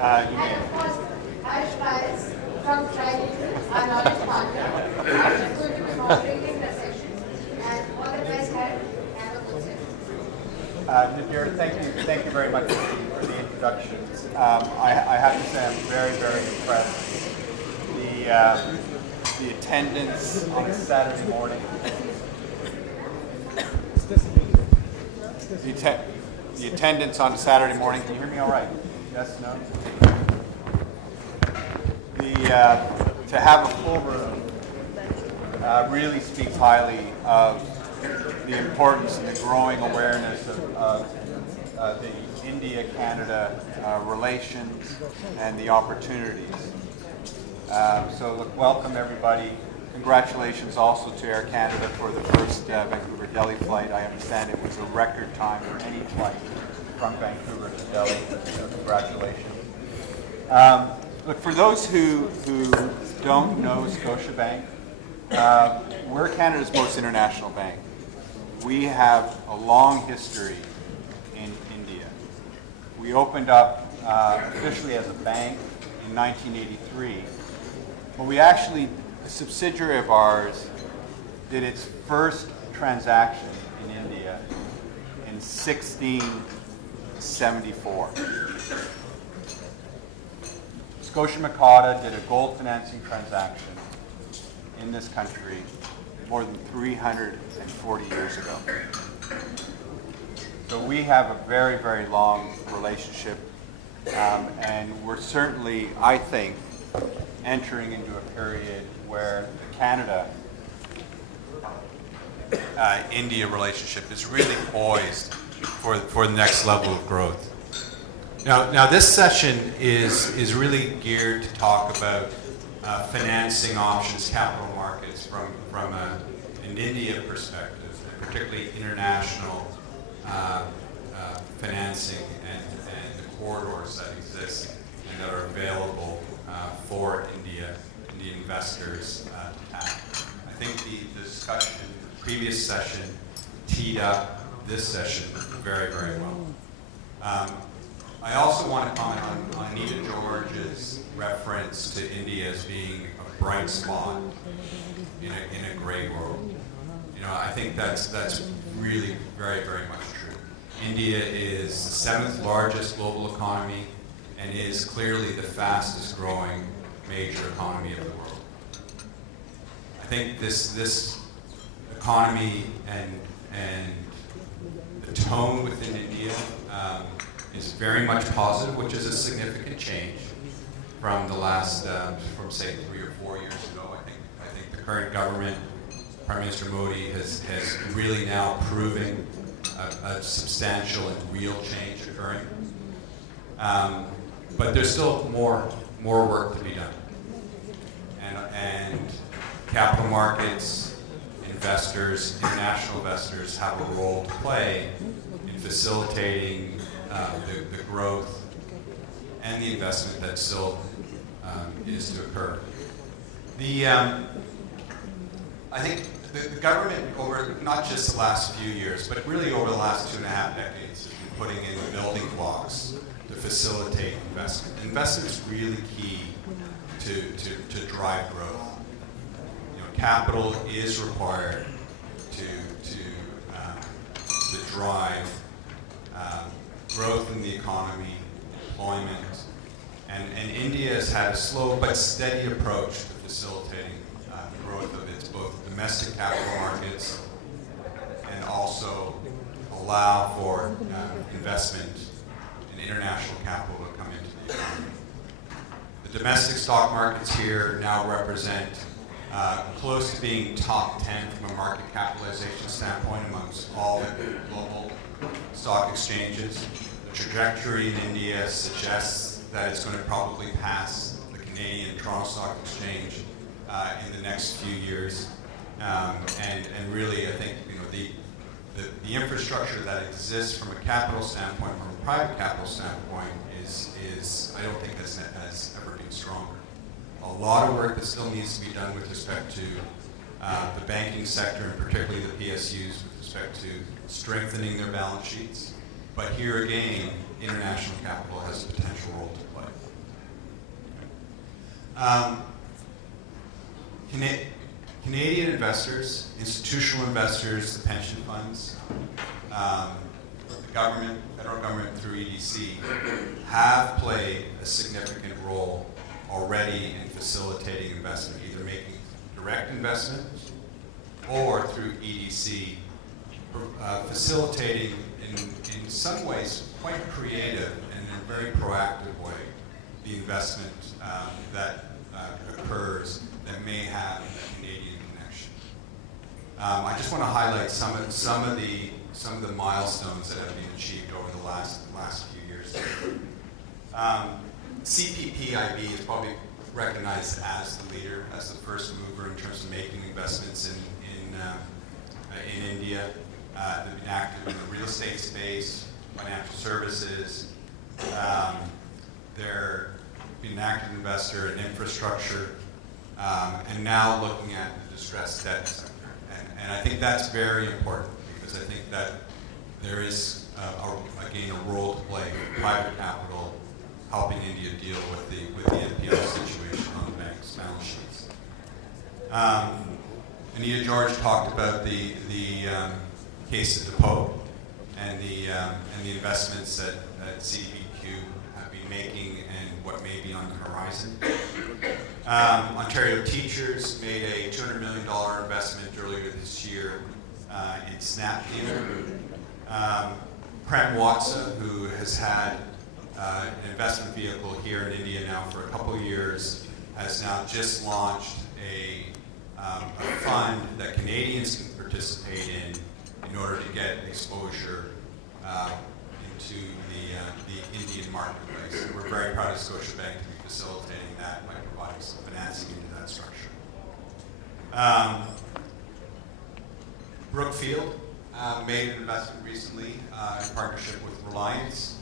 And of course, Harsh Bias from Trinity, our knowledge partner. Harsh is going to be moderating the session. And all the best, Harsh. Have a good session. Nadir, thank you very much for the introductions. I have to say I'm very, very impressed. The attendance on a Saturday morning. The attendance on a Saturday morning. Can you hear me all right? Yes, no? To have a full room really speaks highly of the importance and the growing awareness of the India-Canada relations and the opportunities. So look, welcome everybody. Congratulations also to Air Canada for the first Vancouver-Delhi flight. I understand it was a record time for any flight from Vancouver to Delhi. So congratulations. Look, for those who don't know Scotiabank, we're Canada's most international bank. We have a long history in India. We opened up officially as a bank in 1983, but we actually, a subsidiary of ours, did its first transaction in India in 1674. Scotia-Makata did a gold financing transaction in this country more than 340 years ago. So we have a very, very long relationship, and we're certainly, I think, entering into a period where the Canada-India relationship is really poised for the next level of growth. Now this session is really geared to talk about financing options, capital markets from an India perspective, and particularly international financing and the corridors that exist and that are available for Indian investors to tap. I think the discussion, the previous session, teed up this session very, very well. I also want to comment on Anita George's reference to India as being a bright spot in a gray world. You know, I think that's really very, very much true. India is the 7th largest global economy and is clearly the fastest growing major economy of the world. I think this economy and the tone within India is very much positive, which is a significant change from the last, from say 3 or 4 years ago. I think the current government, Prime Minister Modi, has really now proving a substantial and real change occurring. But there's still more work to be done. And capital markets, investors, international investors have a role to play in facilitating the growth and the investment that still is to occur. I think the government, over not just the last few years, but really over the last 2.5 decades, has been putting in the building blocks to facilitate investment. Investment is really key to drive growth. You know, capital is required to drive growth in the economy, employment, and India has had a slow but steady approach to facilitating the growth of its both domestic capital markets and also allow for investment and international capital to come into the economy. The domestic stock markets here now represent close to being top 10 from a market capitalization standpoint amongst all the global stock exchanges. The trajectory in India suggests that it's going to probably pass the Canadian Toronto Stock Exchange in the next few years. And really, I think, you know, the infrastructure that exists from a capital standpoint, from a private capital standpoint, is I don't think has ever been stronger. A lot of work that still needs to be done with respect to the banking sector, and particularly the PSUs, with respect to strengthening their balance sheets. But here again, international capital has a potential role to play. Um, Canadian investors, institutional investors, the pension funds, the government, federal government through EDC, have played a significant role already in facilitating investment, either making direct investment or through EDC, facilitating in some ways quite creative and in a very proactive way the investment that occurs that may have a Canadian connection. I just want to highlight some of the milestones that have been achieved over the last few years. CPPIB is probably recognized as the leader, as the first mover in terms of making investments in India. They've been active in the real estate space, financial services. They're been an active investor in infrastructure, and now looking at the distressed debt sector. And I think that's very important because I think that there is, again, a role to play for private capital helping India deal with the NPL situation on the bank's balance sheets. Anita George talked about the case of Depot and the investments that CDBQ have been making and what may be on the horizon. Ontario Teachers made a $200 million investment earlier this year in Snap Theatre. Prem Watsa, who has had an investment vehicle here in India now for a couple of years, has now just launched a fund that Canadians can participate in order to get exposure into the Indian marketplace. And we're very proud of Scotiabank to be facilitating that by providing some financing into that structure. Brookfield made an investment recently in partnership with Reliance.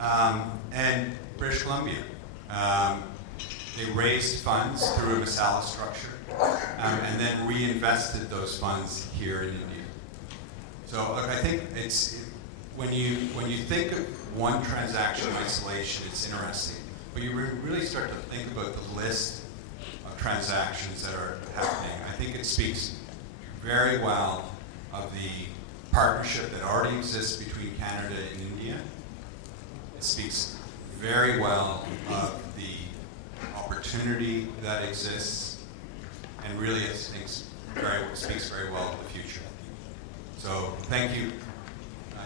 And British Columbia. They raised funds through a Masala structure and then reinvested those funds here in India. So look, I think it's when you think of one transaction in isolation, it's interesting. But you really start to think about the list of transactions that are happening. I think it speaks very well of the partnership that already exists between Canada and India. It speaks very well of the opportunity that exists, and really it speaks very well of the future. So thank you,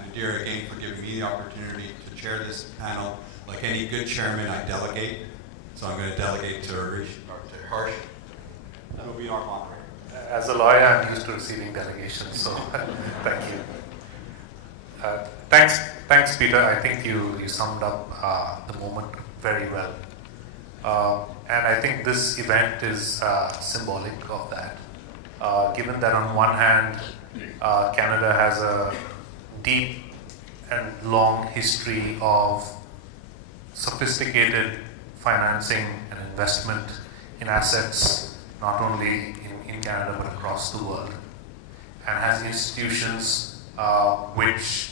Nadir, again for giving me the opportunity to chair this panel. Like any good chairman, I delegate. So I'm going to delegate to Harsh. That will be our moderator. As a lawyer, I'm used to receiving delegations, so thank you. Thanks, Peter. I think you summed up the moment very well. And I think this event is symbolic of that. Given that on one hand, Canada has a deep and long history of sophisticated financing and investment in assets, not only in Canada but across the world, and has institutions which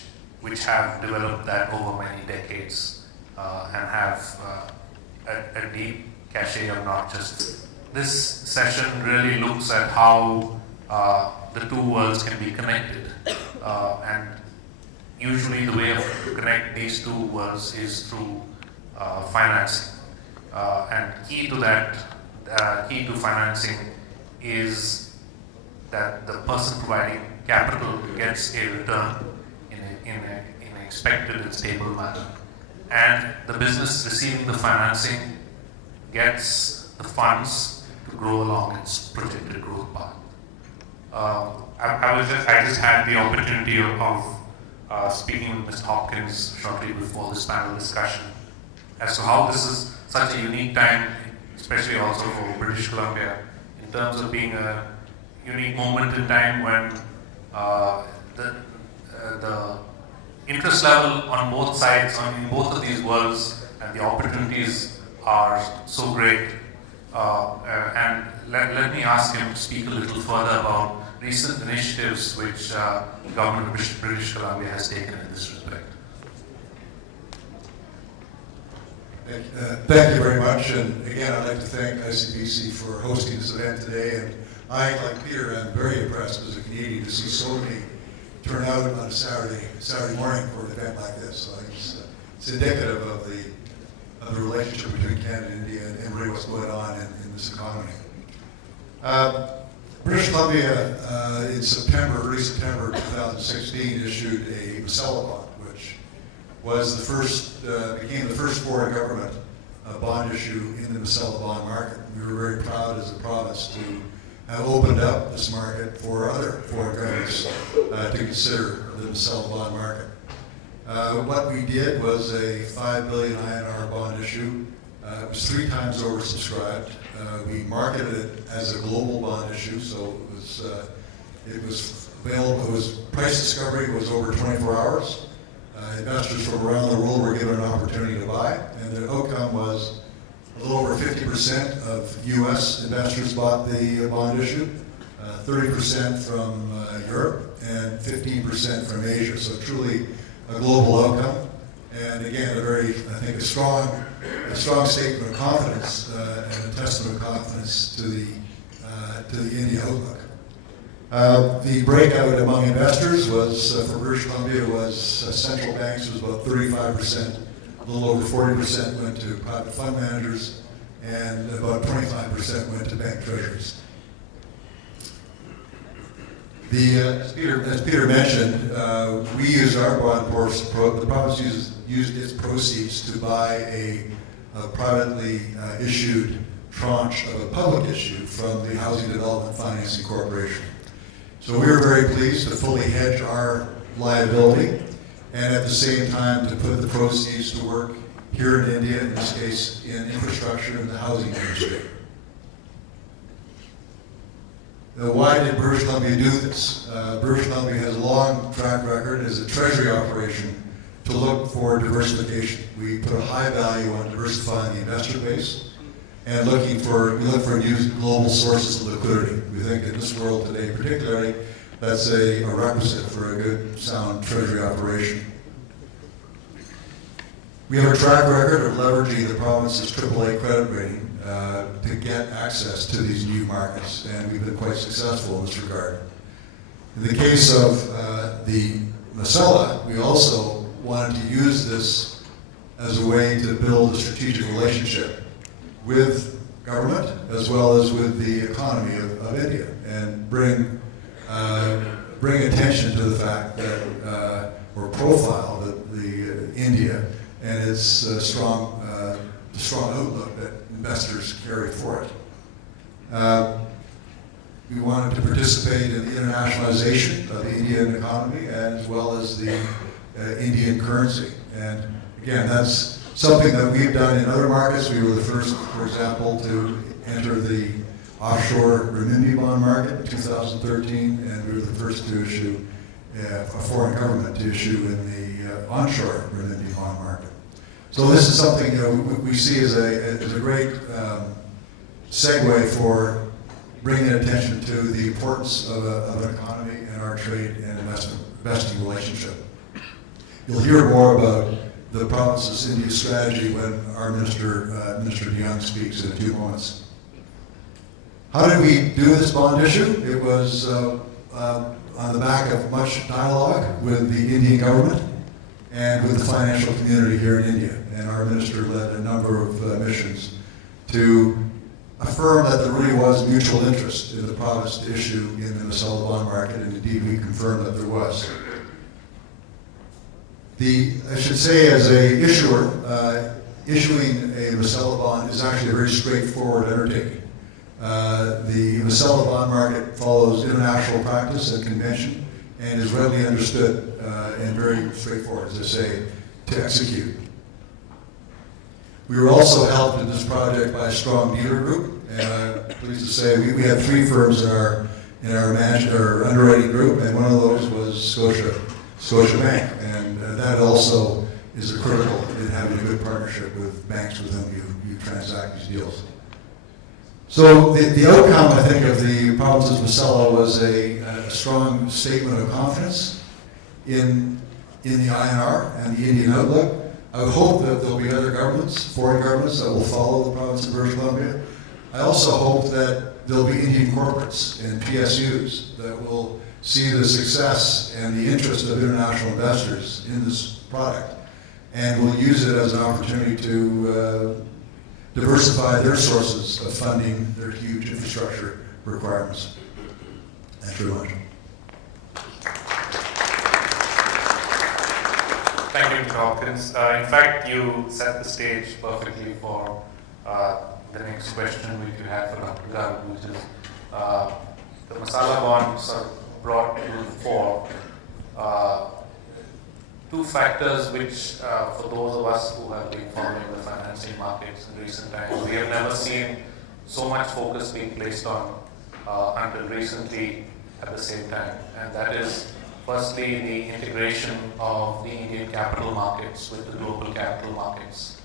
have developed that over many decades and have a deep cachet of not just. This session really looks at how the two worlds can be connected, and usually the way to connect these two worlds is through financing. And key to financing is that the person providing capital gets a return in an expected and stable manner, and the business receiving the financing gets the funds to grow along its projected growth path. I just had the opportunity of speaking with Mr. Hopkins shortly before this panel discussion as to how this is such a unique time, especially also for British Columbia, in terms of being a unique moment in time when the interest level on both sides, in both of these worlds, and the opportunities are so great. And let me ask him to speak a little further about recent initiatives which the government of British Columbia has taken in this respect. Thank you very much, and again, I'd like to thank ICBC for hosting this event today. And I, like Peter, am very impressed as a Canadian to see so many turn out on a Saturday morning for an event like this. So I think it's indicative of the relationship between Canada and India and really what's going on in this economy. British Columbia, in early September 2016, issued a Masella bond, which was became the first foreign government bond issue in the Masella bond market. We were very proud as a province to have opened up this market for other foreign governments to consider the Masella bond market. What we did was a 5 billion INR bond issue. It was 3 times oversubscribed. We marketed it as a global bond issue, so it was available. Price discovery was over 24 hours. Investors from around the world were given an opportunity to buy, and the outcome was a little over 50% of U.S. investors bought the bond issue, 30% from Europe, and 15% from Asia. So truly a global outcome, and again, a strong statement of confidence and a testament of confidence to the India outlook. The breakout among investors was, for British Columbia, was central banks. It was about 35%, a little over 40% went to private fund managers, and about 25% went to bank treasuries. As Peter mentioned, we used our bond the province used its proceeds to buy a privately issued tranche of a public issue from the Housing Development Financing Corporation. So we were very pleased to fully hedge our liability and at the same time to put the proceeds to work here in India, in this case in infrastructure and the housing industry. Now, why did British Columbia do this? British Columbia has a long track record as a treasury operation to look for diversification. We put a high value on diversifying the investor base and we look for new global sources of liquidity. We think in this world today particularly, that's a requisite for a good, sound treasury operation. We have a track record of leveraging the province's AAA credit rating to get access to these new markets, and we've been quite successful in this regard. In the case of the Masella, we also wanted to use this as a way to build a strategic relationship with government as well as with the economy of India, and bring attention to the fact that, or profile the India and its strong outlook that investors carry for it. We wanted to participate in the internationalization of the Indian economy as well as the Indian currency. And again, that's something that we've done in other markets. We were the first, for example, to enter the offshore renminbi bond market in 2013, and we were the first to issue a foreign government to issue in the onshore renminbi bond market. So this is something we see as a great segue for bringing attention to the importance of an economy and our trade and investing relationship. You'll hear more about the province's India strategy when our Minister DeYoung speaks in a few moments. How did we do this bond issue? It was on the back of much dialogue with the Indian government and with the financial community here in India. And our minister led a number of missions to affirm that there really was mutual interest in the province to issue in the Masella bond market, and indeed we confirmed that there was. I should say, as a issuer, issuing a Masella bond is actually a very straightforward undertaking. The Masella bond market follows international practice and convention and is readily understood and very straightforward, as I say, to execute. We were also helped in this project by a strong dealer group, and I'm pleased to say we had 3 firms in our underwriting group, and one of those was Scotiabank, and that also is critical in having a good partnership with banks with whom you transact these deals. So the outcome, I think, of the province's Masella was a strong statement of confidence in the INR and the Indian outlook, I would hope that there'll be other governments, foreign governments, that will follow the province of British Columbia. I also hope that there'll be Indian corporates and PSUs that will see the success and the interest of international investors in this product and will use it as an opportunity to diversify their sources of funding their huge infrastructure requirements. Thank you very much. Thank you, Mr. Hawkins. In fact, you set the stage perfectly for the next question which you had for Dr. Garg, which is the masala bonds are brought to the fore. Two factors which, for those of us who have been following the financing markets in recent times, we have never seen so much focus being placed on until recently at the same time, and that is firstly the integration of the Indian capital markets with the global capital markets,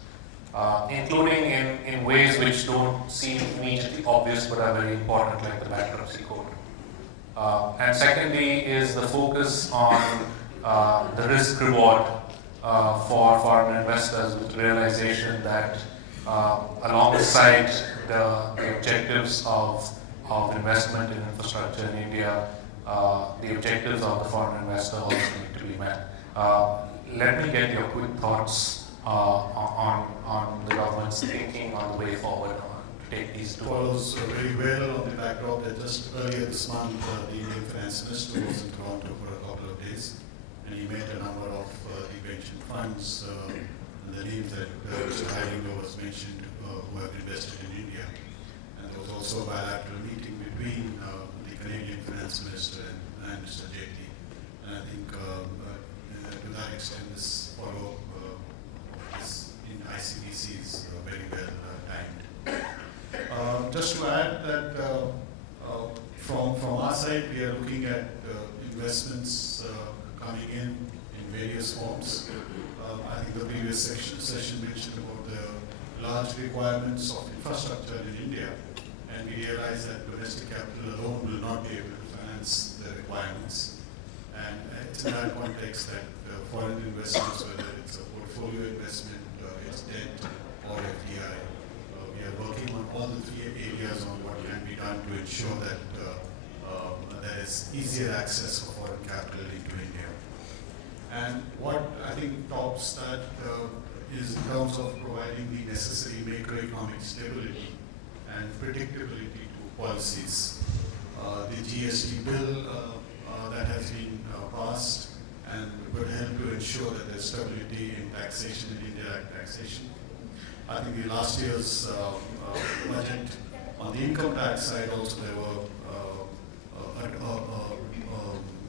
including in ways which don't seem immediately obvious but are very important, like the bankruptcy code. And secondly is the focus on the risk reward for foreign investors, with realization that alongside the objectives of investment in infrastructure in India, the objectives of the foreign investor also need to be met. Let me get your quick thoughts on the government's thinking on the way forward to take these two. Follows very well on the backdrop that just earlier this month, the Indian Finance Minister was in Toronto for a couple of days, and he met a number of the pension funds, and the names that Mr. Heidegger was mentioned, who have invested in India. And there was also a bilateral meeting between the Canadian Finance Minister and Mr. Jaitley. And I think to that extent, this follow is in ICBC is very well timed. Just to add that from our side, we are looking at investments coming in various forms. I think the previous session mentioned about the large requirements of infrastructure in India, and we realize that domestic capital alone will not be able to finance the requirements. And it's in that context that foreign investments, whether it's a portfolio investment, it's debt or FDI, we are working on all the three areas on what can be done to ensure that there is easier access for foreign capital into India. And what I think tops that is in terms of providing the necessary macroeconomic stability and predictability to policies. The GST bill that has been passed and will help to ensure that there's stability in taxation and indirect taxation. I think the last year's budget on the income tax side also there were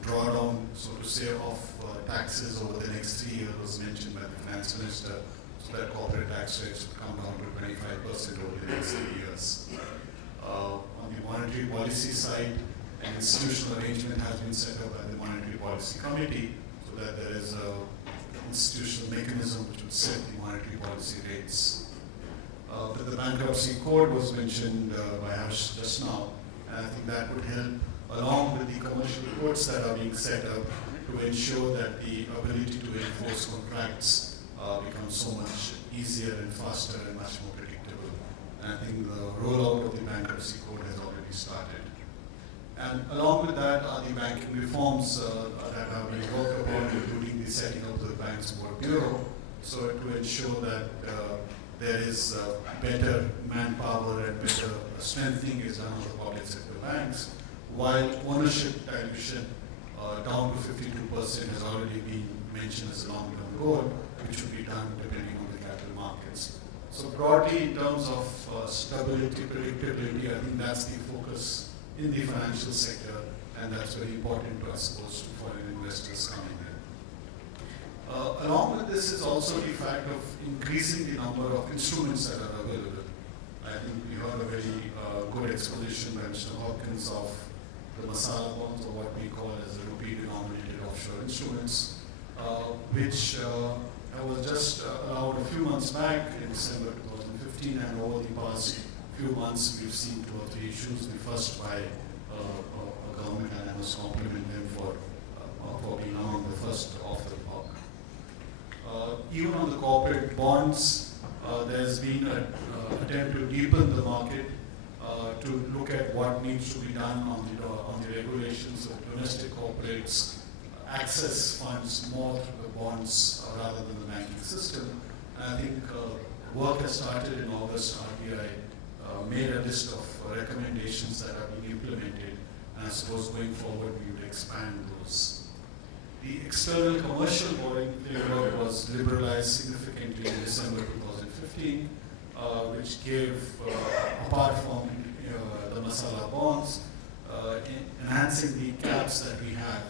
drawdown, so to say, of taxes over the next 3 years was mentioned by the Finance Minister, so that corporate tax rates would come down to 25% over the next 3 years. On the monetary policy side, an institutional arrangement has been set up by the Monetary Policy Committee, so that there is an institutional mechanism which would set the monetary policy rates. But the bankruptcy code was mentioned by Harsh just now, and I think that would help, along with the commercial codes that are being set up, to ensure that the ability to enforce contracts becomes so much easier and faster and much more predictable. And I think the rollout of the bankruptcy code has already started. And along with that are the banking reforms that are being worked upon, including the setting up of the Banks Board Bureau, so to ensure that there is better manpower and better strengthening is done of the public sector banks, while ownership dilution down to 52% has already been mentioned as a long-term goal, which should be done depending on the capital markets. So broadly, in terms of stability, predictability, I think that's the focus in the financial sector, and that's very important to, I suppose, to foreign investors coming in. Along with this is also the fact of increasing the number of instruments that are available. I think we heard a very good exposition by Mr. Hawkins of the masala bonds, or what we call as the rupee-denominated offshore instruments, which was just allowed a few months back in December 2015, and over the past few months we've seen 2 or 3 issues. The first by a government, and I must compliment them for being among the first off the block. Even on the corporate bonds, there's been an attempt to deepen the market, to look at what needs to be done on the regulations of domestic corporates, access funds more through the bonds rather than the banking system. And I think work has started in August. RBI made a list of recommendations that are being implemented, and I suppose going forward we would expand those. The external commercial borrowing framework was liberalized significantly in December 2015, which gave, apart from the masala bonds, enhancing the caps that we have.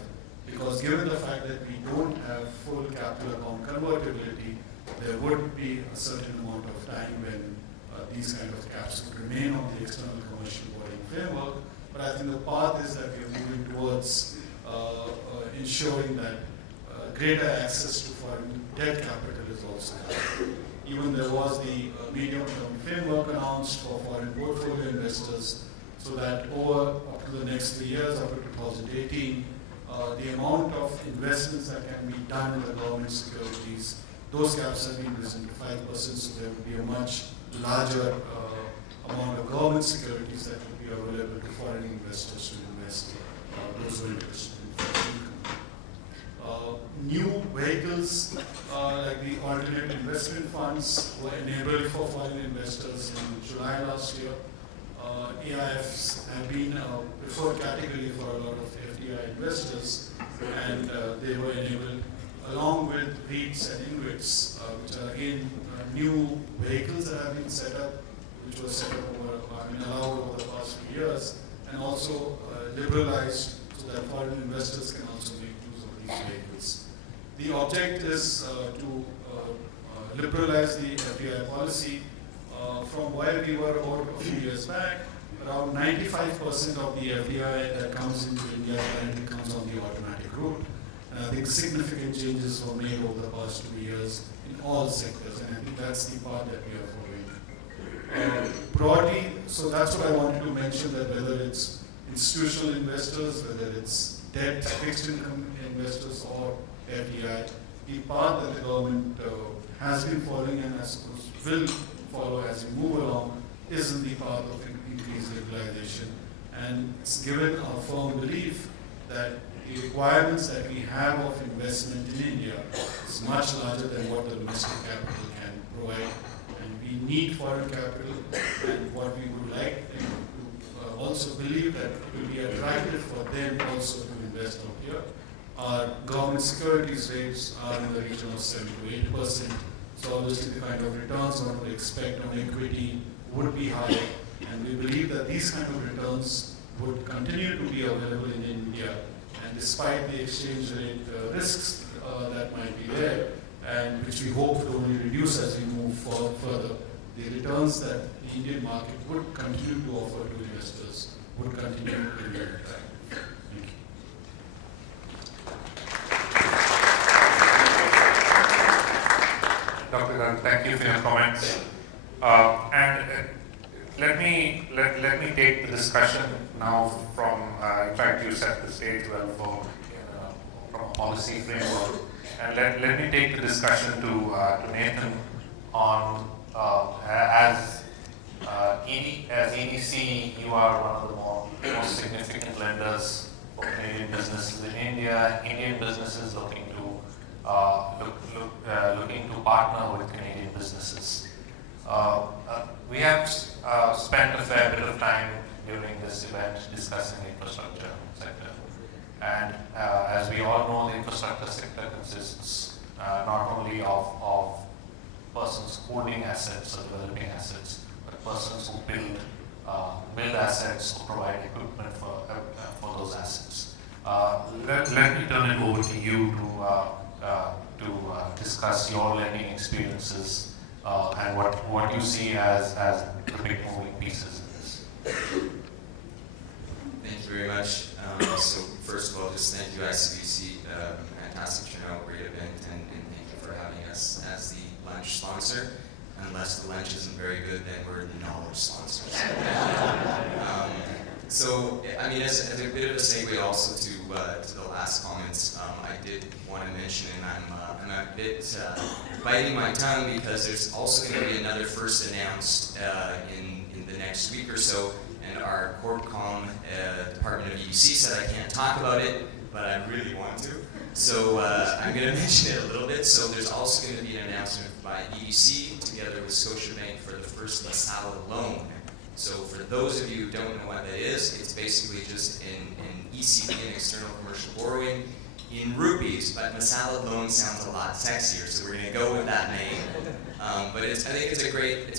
Because given the fact that we don't have full capital account convertibility, there would be a certain amount of time when these kind of caps would remain on the external commercial borrowing framework. But I think the path is that we are moving towards ensuring that greater access to foreign debt capital is also there. Even there was the medium-term framework announced for foreign portfolio investors, so that up to the next 3 years, up to 2018, the amount of investments that can be done in the government securities, those caps have been risen to 5%, so there would be a much larger amount of government securities that would be available to foreign investors to invest those who are interested in foreign income. New vehicles like the alternate investment funds were enabled for foreign investors in July last year. AIFs have been a preferred category for a lot of FDI investors, and they were enabled along with REITs and InvITs, which are again new vehicles that have been set up, which were set up allowed over the past few years, and also liberalized so that foreign investors can also make use of these vehicles. The object is to liberalize the FDI policy. From where we were about a few years back, around 95% of the FDI that comes into India currently comes on the automatic route. And I think significant changes were made over the past 2 years in all sectors, and I think that's the path that we are following. Broadly, so that's what I wanted to mention, that whether it's institutional investors, whether it's debt, fixed income investors, or FDI, the path that the government has been following, and I suppose will follow as we move along, is in the path of increased liberalization. And it's given our firm belief that the requirements that we have of investment in India is much larger than what the domestic capital can provide. And we need foreign capital, and what we would like to also believe that it will be attractive for them also to invest out here. Our government securities rates are in the region of 7 to 8%. So obviously the kind of returns one would expect on equity would be higher, and we believe that these kind of returns would continue to be available in India, and despite the exchange rate risks that might be there, and which we hope to only reduce as we move further, the returns that the Indian market would continue to offer to investors would continue to be attractive. Dr. Gunn, thank you for your comments. Let me take the discussion now from. In fact, you set the stage well for from a policy framework, and let me take the discussion to Nathan on as EDC, you are one of the most significant lenders for Canadian businesses in India. Indian businesses looking to partner with Canadian businesses. We have spent a fair bit of time during this event discussing the infrastructure sector. And as we all know, the infrastructure sector consists not only of persons holding assets or developing assets, but persons who build assets or provide equipment for those assets. Let me turn it over to you to discuss your lending experiences and what you see as the big moving pieces in this. Thank you very much. So first of all, just thank you ICBC, fantastic turnout, great event, and thank you for having us as the lunch sponsor. Unless the lunch isn't very good, then we're the knowledge sponsors. So, I mean, as a bit of a segue also to the last comments, I did want to mention, and I'm a bit biting my tongue because there's also going to be another first announced in the next week or so, and our CorpCom Department of EDC said I can't talk about it, but I really want to. So I'm going to mention it a little bit. So there's also going to be an announcement by EDC together with Scotiabank for the first Masala loan. So for those of you who don't know what that is, it's basically just an ECB, an external commercial borrowing, in rupees, but Masala loan sounds a lot sexier, so we're going to go with that name. But I think it's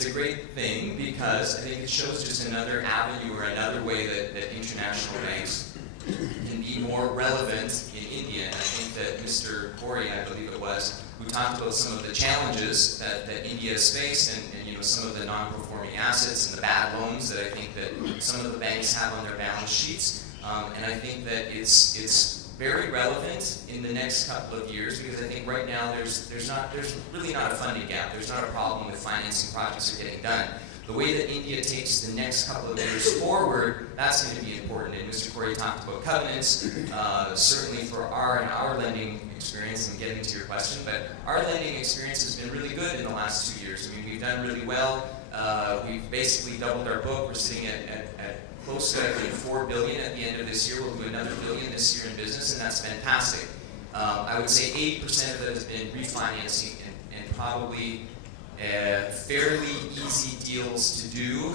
a great thing because I think it shows just another avenue or another way that international banks can be more relevant in India. And I think that Mr. Corey, I believe it was, who talked about some of the challenges that India has faced and some of the non-performing assets and the bad loans that I think that some of the banks have on their balance sheets. And I think that it's very relevant in the next couple of years because I think right now there's really not a funding gap. There's not a problem with financing projects are getting done. The way that India takes the next couple of years forward, that's going to be important. And Mr. Corey talked about covenants, certainly for our lending experience, and getting to your question, but our lending experience has been really good in the last 2 years. I mean, we've done really well. We've basically doubled our book. We're sitting at close to, I think, $4 billion at the end of this year. We'll do another $1 billion this year in business, and that's fantastic. I would say 80% of it has been refinancing and probably fairly easy deals to do,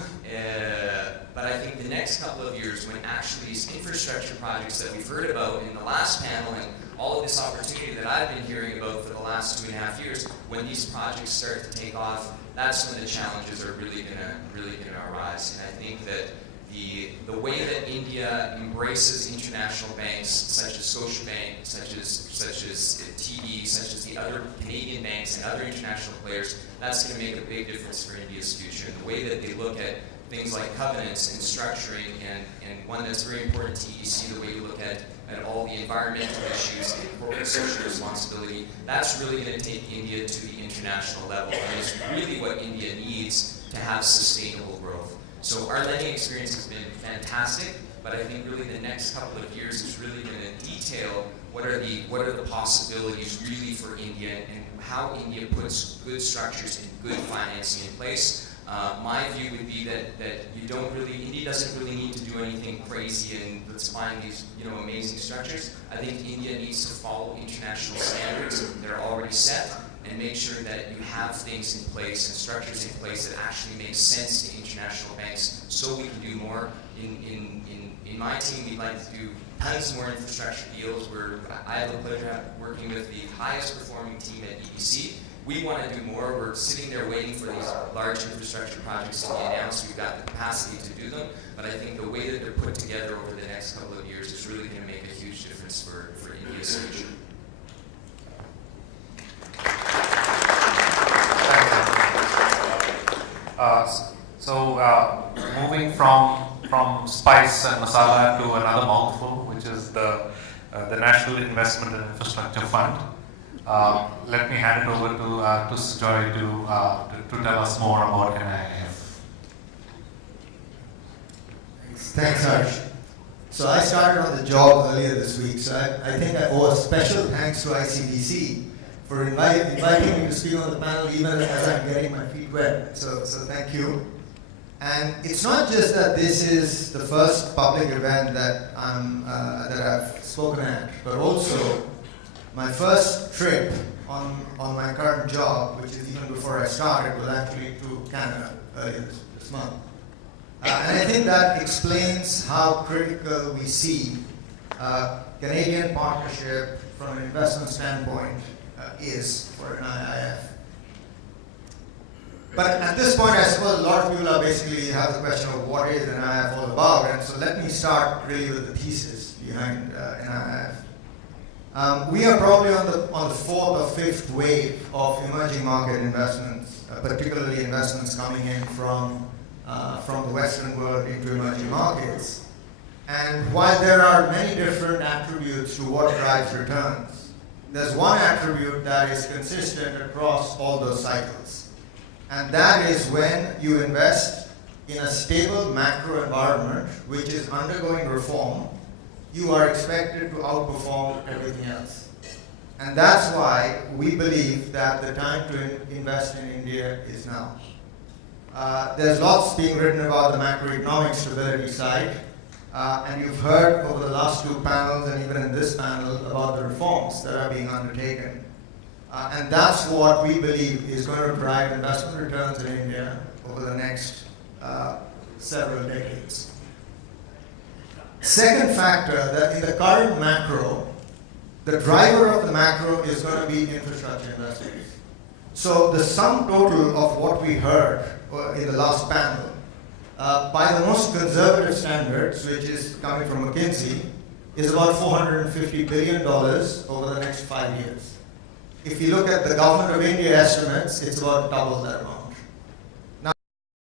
but I think the next couple of years when actually these infrastructure projects that we've heard about in the last panel and all of this opportunity that I've been hearing about for the last 2.5 years, when these projects start to take off, that's when the challenges are really gonna arise. And I think that the way that India embraces international banks such as Scotiabank, such as TD, such as the other Canadian banks and other international players, that's going to make a big difference for India's future. And the way that they look at things like covenants and structuring, and one that's very important to EDC, the way you look at all the environmental issues and corporate social responsibility, that's really going to take India to the international level. And it's really what India needs to have sustainable growth. So our lending experience has been fantastic, but I think really the next couple of years is really going to detail what are the possibilities really for India and how India puts good structures and good financing in place. My view would be that India doesn't really need to do anything crazy and let's find these amazing structures. I think India needs to follow international standards that are already set and make sure that you have things in place and structures in place that actually make sense to international banks so we can do more. In my team, we'd like to do tons more infrastructure deals where I have the pleasure of working with the highest performing team at EDC. We want to do more. We're sitting there waiting for these large infrastructure projects to be announced. We've got the capacity to do them, but I think the way that they're put together over the next couple of years is really going to make a huge difference for India's future. Moving from spice and masala to another mouthful, which is the National Investment and Infrastructure Fund. Let me hand it over to Sujoy to tell us more about NIIF. Thanks, Harsh. So I started on the job earlier this week, so I think I owe a special thanks to ICBC for inviting me to speak on the panel even as I'm getting my feet wet. So thank you. And it's not just that this is the first public event that I've spoken at, but also my first trip on my current job, which is even before I started, was actually to Canada earlier this month. And I think that explains how critical we see Canadian partnership from an investment standpoint is for an NIIF. But at this point, I suppose a lot of people are basically have the question of what is NIIF all about, and so let me start really with the thesis behind NIIF. We are probably on the fourth or fifth wave of emerging market investments, particularly investments coming in from the Western world into emerging markets. And while there are many different attributes to what drives returns, there's one attribute that is consistent across all those cycles. And that is when you invest, in a stable macro environment which is undergoing reform, you are expected to outperform everything else. And that's why we believe that the time to invest in India is now. There's lots being written about the macroeconomic stability side, and you've heard over the last two panels and even in this panel about the reforms that are being undertaken. And that's what we believe is going to drive investment returns in India over the next several decades. Second factor, that in the current macro, the driver of the macro is going to be infrastructure investments. So the sum total of what we heard in the last panel, by the most conservative standards, which is coming from McKinsey, is about $450 billion over the next 5 years. If you look at the Government of India estimates, it's about double that amount.